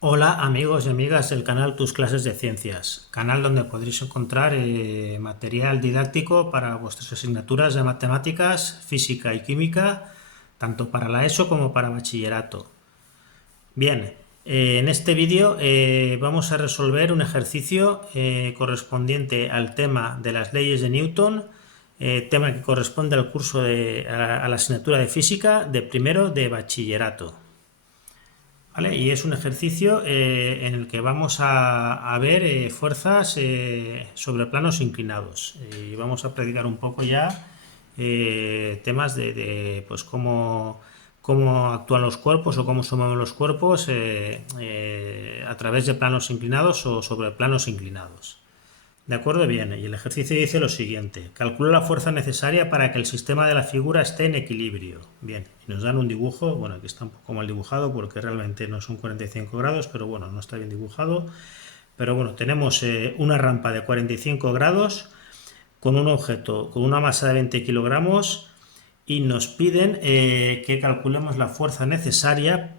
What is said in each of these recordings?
Hola amigos y amigas del canal Tus Clases de Ciencias, canal donde podréis encontrar material didáctico para vuestras asignaturas de matemáticas, física y química, tanto para la ESO como para bachillerato. Bien, en este vídeo vamos a resolver un ejercicio correspondiente al tema de las leyes de Newton, tema que corresponde al curso a la asignatura de física de primero de bachillerato. ¿Vale? Y es un ejercicio en el que vamos a ver fuerzas sobre planos inclinados. Y vamos a practicar un poco ya temas pues cómo actúan los cuerpos o cómo se mueven los cuerpos a través de planos inclinados o sobre planos inclinados. De acuerdo, bien. Y el ejercicio dice lo siguiente. Calcula la fuerza necesaria para que el sistema de la figura esté en equilibrio. Bien, y nos dan un dibujo, bueno, aquí está un poco mal dibujado porque realmente no son 45 grados, pero bueno, no está bien dibujado. Pero bueno, tenemos una rampa de 45 grados con un objeto con una masa de 20 kilogramos y nos piden que calculemos la fuerza necesaria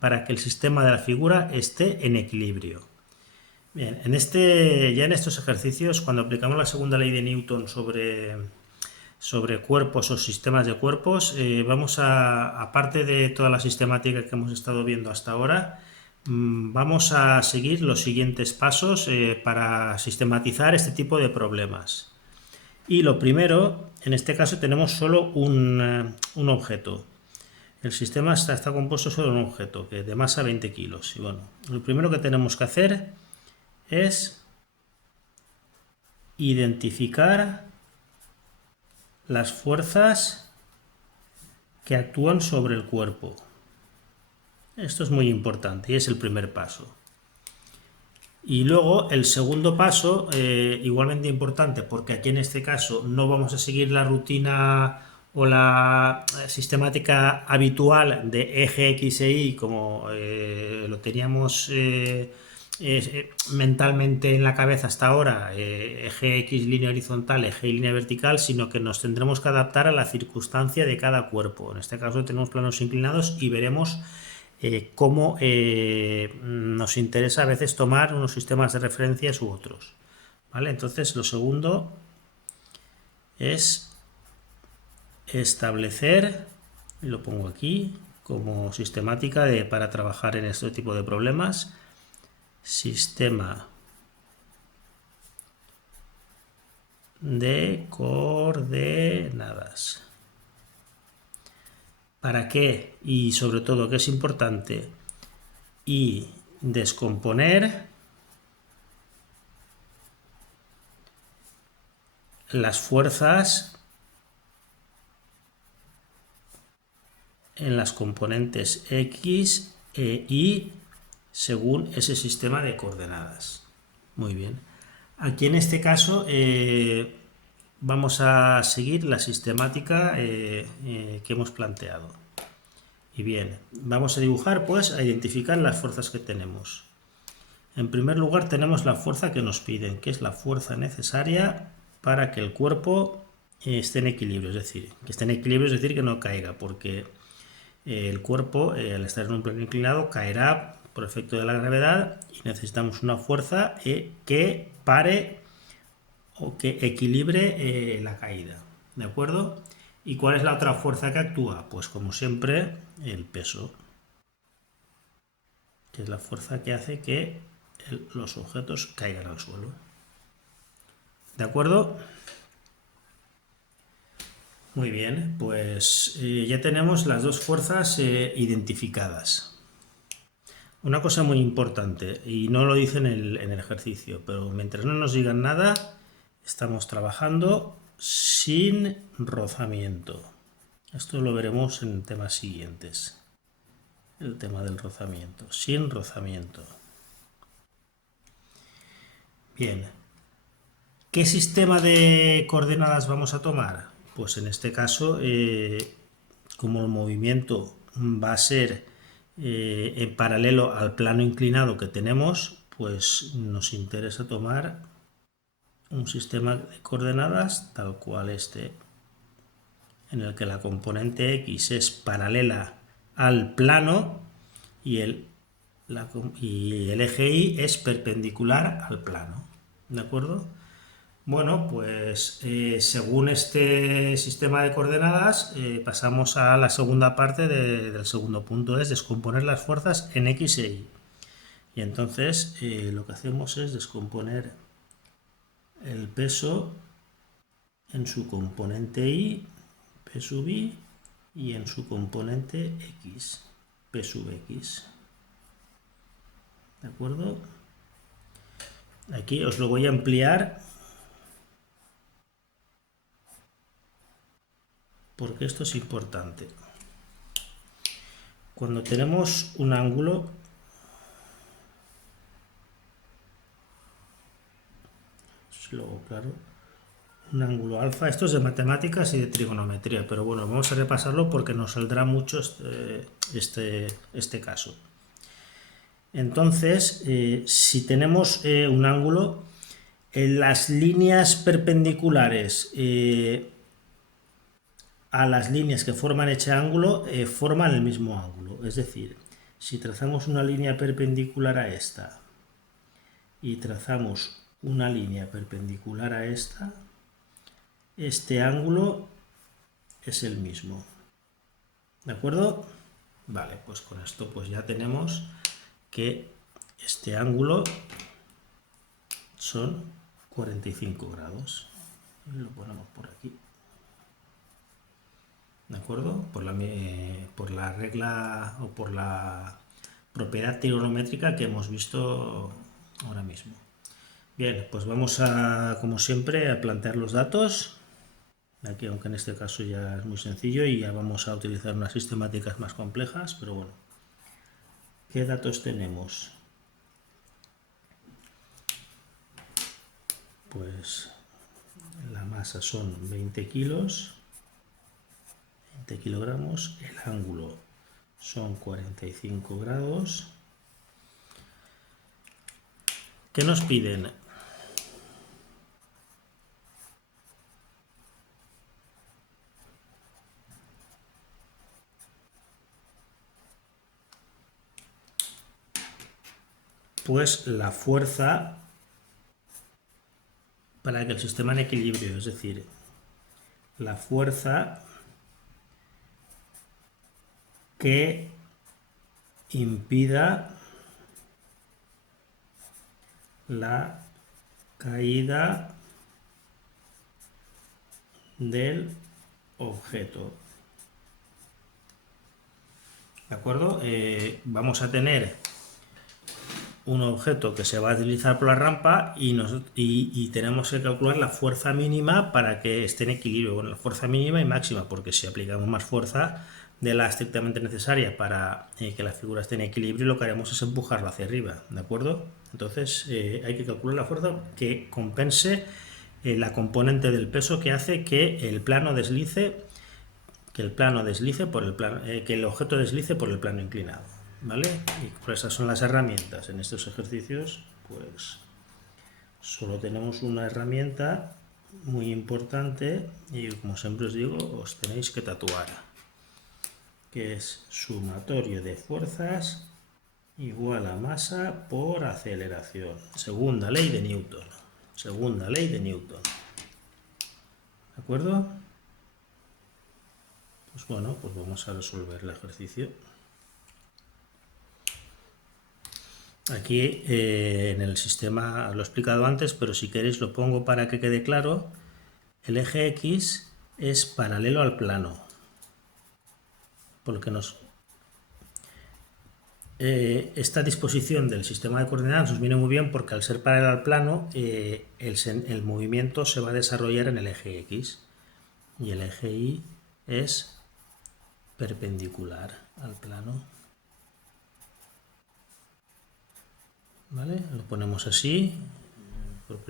para que el sistema de la figura esté en equilibrio. Bien, ya en estos ejercicios, cuando aplicamos la segunda ley de Newton sobre cuerpos o sistemas de cuerpos, aparte de toda la sistemática que hemos estado viendo hasta ahora, vamos a seguir los siguientes pasos para sistematizar este tipo de problemas. Y lo primero, en este caso tenemos solo un objeto. El sistema está compuesto solo de un objeto, que de masa 20 kilos. Y bueno, lo primero que tenemos que hacer es identificar las fuerzas que actúan sobre el cuerpo. Esto es muy importante y es el primer paso. Y luego el segundo paso, igualmente importante, porque aquí en este caso no vamos a seguir la rutina o la sistemática habitual de eje X e Y como lo teníamos mentalmente en la cabeza hasta ahora, eje X línea horizontal, eje Y línea vertical, sino que nos tendremos que adaptar a la circunstancia de cada cuerpo. En este caso tenemos planos inclinados y veremos cómo nos interesa a veces tomar unos sistemas de referencias u otros. ¿Vale? Entonces, lo segundo es establecer, y lo pongo aquí como sistemática para trabajar en este tipo de problemas, sistema de coordenadas. ¿Para qué? Y sobre todo, ¿qué es importante? Y descomponer las fuerzas en las componentes X e Y según ese sistema de coordenadas. Muy bien. Aquí en este caso vamos a seguir la sistemática que hemos planteado. Y bien, vamos a dibujar, pues, a identificar las fuerzas que tenemos. En primer lugar tenemos la fuerza que nos piden, que es la fuerza necesaria para que el cuerpo esté en equilibrio, es decir, que esté en equilibrio, es decir, que no caiga, porque el cuerpo, al estar en un plano inclinado, caerá por efecto de la gravedad y necesitamos una fuerza que pare o que equilibre la caída. ¿De acuerdo? ¿Y cuál es la otra fuerza que actúa? Pues como siempre, el peso, que es la fuerza que hace que los objetos caigan al suelo. ¿De acuerdo? Muy bien, pues ya tenemos las dos fuerzas identificadas. Una cosa muy importante, y no lo dice en el ejercicio, pero mientras no nos digan nada, estamos trabajando sin rozamiento. Esto lo veremos en temas siguientes. El tema del rozamiento, sin rozamiento. Bien, ¿qué sistema de coordenadas vamos a tomar? Pues en este caso, como el movimiento va a ser en paralelo al plano inclinado que tenemos, pues nos interesa tomar un sistema de coordenadas tal cual este, en el que la componente X es paralela al plano y el y el eje Y es perpendicular al plano. ¿De acuerdo? Bueno, pues según este sistema de coordenadas pasamos a la segunda parte del segundo punto, es descomponer las fuerzas en X e Y. Y entonces lo que hacemos es descomponer el peso en su componente Y, P sub I, y en su componente X, P sub X. ¿De acuerdo? Aquí os lo voy a ampliar porque esto es importante. Cuando tenemos un ángulo, luego claro, un ángulo alfa, esto es de matemáticas y de trigonometría, pero bueno, vamos a repasarlo porque nos saldrá mucho este caso. Entonces, si tenemos un ángulo, las líneas perpendiculares a las líneas que forman este ángulo forman el mismo ángulo. Es decir, si trazamos una línea perpendicular a esta y trazamos una línea perpendicular a esta, este ángulo es el mismo. ¿De acuerdo? Vale, pues con esto pues ya tenemos que este ángulo son 45 grados. Y lo ponemos por aquí. ¿De acuerdo? Por la regla o por la propiedad trigonométrica que hemos visto ahora mismo. Bien, pues vamos a, como siempre, a plantear los datos. Aquí, aunque en este caso ya es muy sencillo y ya vamos a utilizar unas sistemáticas más complejas, pero bueno. ¿Qué datos tenemos? Pues la masa son 20 kilos, 20 kilogramos, el ángulo son 45 grados. ¿Qué nos piden? Pues la fuerza para que el sistema en equilibrio, es decir, la fuerza que impida la caída del objeto. ¿De acuerdo? Vamos a tener un objeto que se va a deslizar por la rampa y tenemos que calcular la fuerza mínima para que esté en equilibrio. Bueno, la fuerza mínima y máxima, porque si aplicamos más fuerza de la estrictamente necesaria para que la figura esté en equilibrio, lo que haremos es empujarlo hacia arriba, ¿de acuerdo? Entonces hay que calcular la fuerza que compense la componente del peso que hace que el plano deslice, que el objeto deslice por el plano inclinado. ¿Vale? Y pues esas son las herramientas. En estos ejercicios, pues solo tenemos una herramienta muy importante y como siempre os digo, os tenéis que tatuar, que es sumatorio de fuerzas igual a masa por aceleración. Segunda ley de Newton. Segunda ley de Newton. ¿De acuerdo? Pues bueno, pues vamos a resolver el ejercicio. Aquí en el sistema lo he explicado antes, pero si queréis lo pongo para que quede claro. El eje X es paralelo al plano, porque esta disposición del sistema de coordenadas nos viene muy bien porque al ser paralelo al plano el movimiento se va a desarrollar en el eje X y el eje Y es perpendicular al plano. ¿Vale? Lo ponemos así por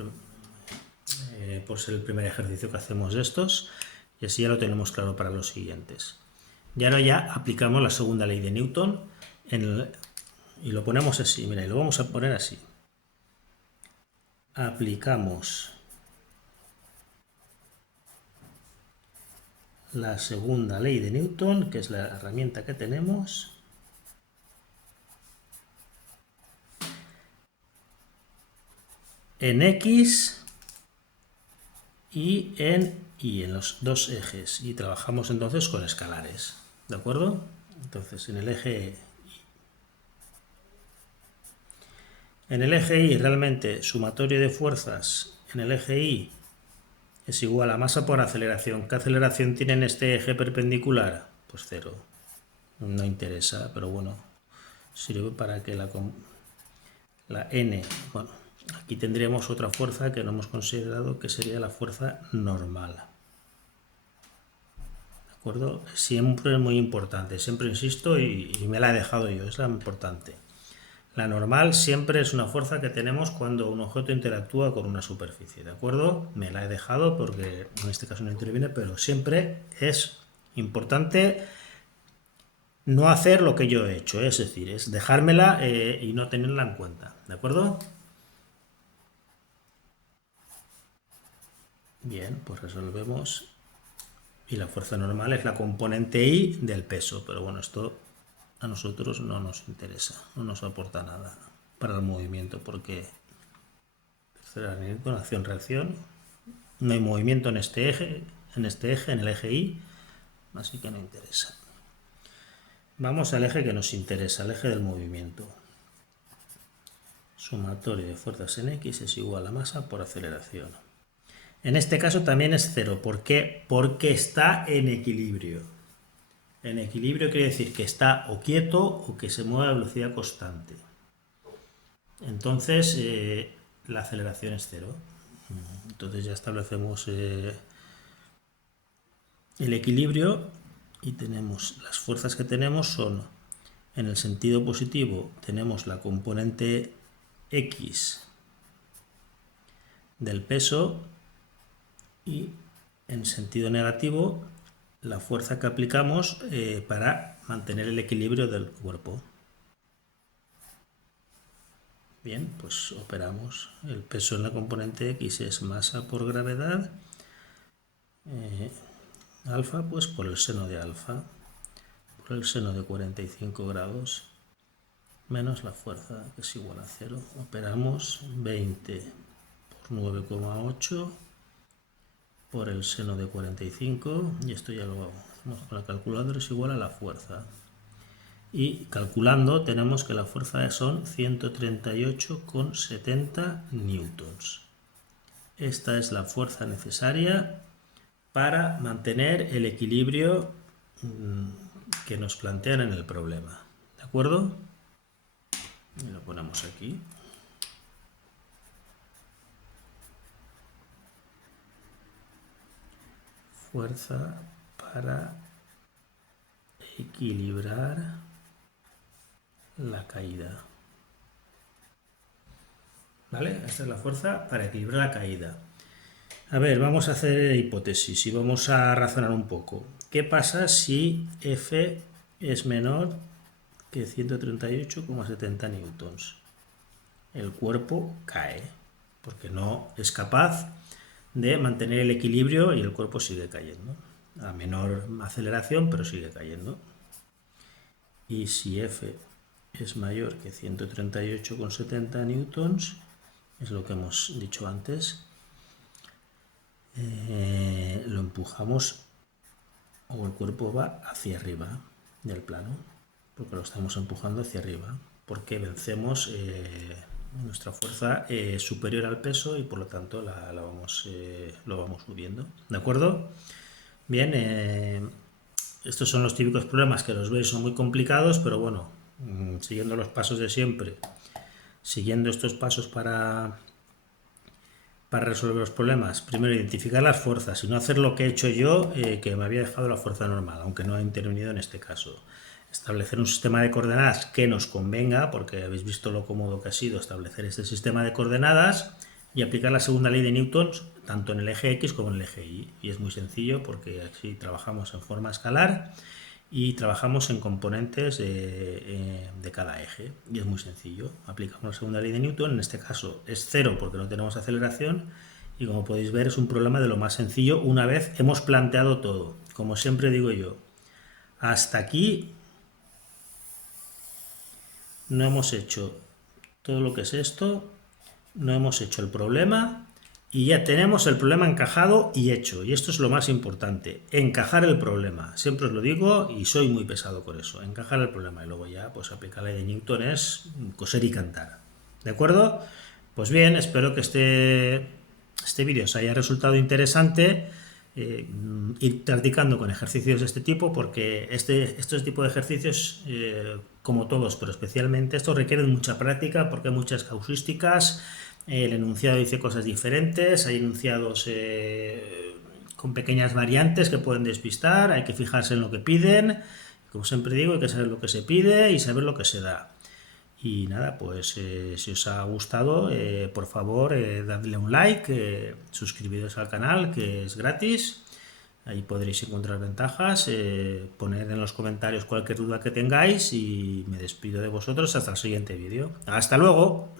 ser el primer ejercicio que hacemos de estos y así ya lo tenemos claro para los siguientes. Y ahora ya aplicamos la segunda ley de Newton y lo ponemos así, mira, y lo vamos a poner así. Aplicamos la segunda ley de Newton, que es la herramienta que tenemos. en X y en Y, en los dos ejes. Y trabajamos entonces con escalares. ¿De acuerdo? Entonces, en el eje Y realmente sumatorio de fuerzas en el eje Y es igual a masa por aceleración. ¿Qué aceleración tiene en este eje perpendicular? Pues cero. No interesa, pero bueno, sirve para que la N, bueno, aquí tendríamos otra fuerza que no hemos considerado, que sería la fuerza normal. ¿De acuerdo? Siempre es muy importante, siempre insisto y me la he dejado yo, es la importante. La normal siempre es una fuerza que tenemos cuando un objeto interactúa con una superficie, ¿de acuerdo? Me la he dejado porque en este caso no interviene, pero siempre es importante no hacer lo que yo he hecho, es decir, es dejármela y no tenerla en cuenta, ¿de acuerdo? Bien, pues resolvemos. Y la fuerza normal es la componente I del peso, pero bueno, esto a nosotros no nos interesa, no nos aporta nada para el movimiento, porque tercera línea con acción-reacción, no hay movimiento en este eje, en el eje Y, así que no interesa. Vamos al eje que nos interesa, el eje del movimiento. Sumatorio de fuerzas en X es igual a masa por aceleración. En este caso también es cero. ¿Por qué? Porque está en equilibrio. En equilibrio quiere decir que está o quieto o que se mueve a velocidad constante. Entonces la aceleración es cero. Entonces ya establecemos el equilibrio y tenemos las fuerzas que tenemos son, en el sentido positivo tenemos la componente X del peso y en sentido negativo la fuerza que aplicamos para mantener el equilibrio del cuerpo. Bien, pues operamos. El peso en la componente X es masa por gravedad, alfa pues por el seno de alfa, por el seno de 45 grados, menos la fuerza que es igual a 0. Operamos 20 por 9,8 por el seno de 45, y esto ya lo hacemos con la calculadora, es igual a la fuerza. Y calculando tenemos que la fuerza son 138,70 newtons. Esta es la fuerza necesaria para mantener el equilibrio que nos plantean en el problema. ¿De acuerdo? Y lo ponemos aquí. Fuerza para equilibrar la caída. ¿Vale? Esta es la fuerza para equilibrar la caída. A ver, vamos a hacer hipótesis y vamos a razonar un poco. ¿Qué pasa si F es menor que 138,70 newtons? El cuerpo cae porque no es capaz de mantener el equilibrio y el cuerpo sigue cayendo. A menor aceleración, pero sigue cayendo. Y si F es mayor que 138,70 newtons, es lo que hemos dicho antes, lo empujamos o el cuerpo va hacia arriba del plano, porque lo estamos empujando hacia arriba, porque vencemos nuestra fuerza superior al peso y por lo tanto lo vamos subiendo. ¿De acuerdo? Bien, estos son los típicos problemas que los veis son muy complicados, pero bueno, siguiendo los pasos de siempre, siguiendo estos pasos para resolver los problemas. Primero, identificar las fuerzas y no hacer lo que he hecho yo, que me había dejado la fuerza normal, aunque no he intervenido en este caso. Establecer un sistema de coordenadas que nos convenga, porque habéis visto lo cómodo que ha sido establecer este sistema de coordenadas y aplicar la segunda ley de Newton tanto en el eje X como en el eje Y. Y es muy sencillo porque así trabajamos en forma escalar y trabajamos en componentes de cada eje, y es muy sencillo. Aplicamos la segunda ley de Newton, en este caso es cero porque no tenemos aceleración, y como podéis ver es un problema de lo más sencillo una vez hemos planteado todo. Como siempre digo yo, hasta aquí no hemos hecho todo lo que es esto, no hemos hecho el problema y ya tenemos el problema encajado y hecho. Y esto es lo más importante, encajar el problema. Siempre os lo digo y soy muy pesado con eso, encajar el problema y luego ya pues aplicar la ley de Newton es coser y cantar. ¿De acuerdo? Pues bien, espero que este vídeo os haya resultado interesante. Ir practicando con ejercicios de este tipo porque estos tipos de ejercicios, como todos, pero especialmente estos, requieren mucha práctica porque hay muchas causísticas. El enunciado dice cosas diferentes, hay enunciados con pequeñas variantes que pueden despistar, hay que fijarse en lo que piden. Como siempre digo, hay que saber lo que se pide y saber lo que se da. Y nada, pues si os ha gustado, por favor, dadle un like, suscribiros al canal, que es gratis. Ahí podréis encontrar ventajas. Poned en los comentarios cualquier duda que tengáis y me despido de vosotros hasta el siguiente vídeo. ¡Hasta luego!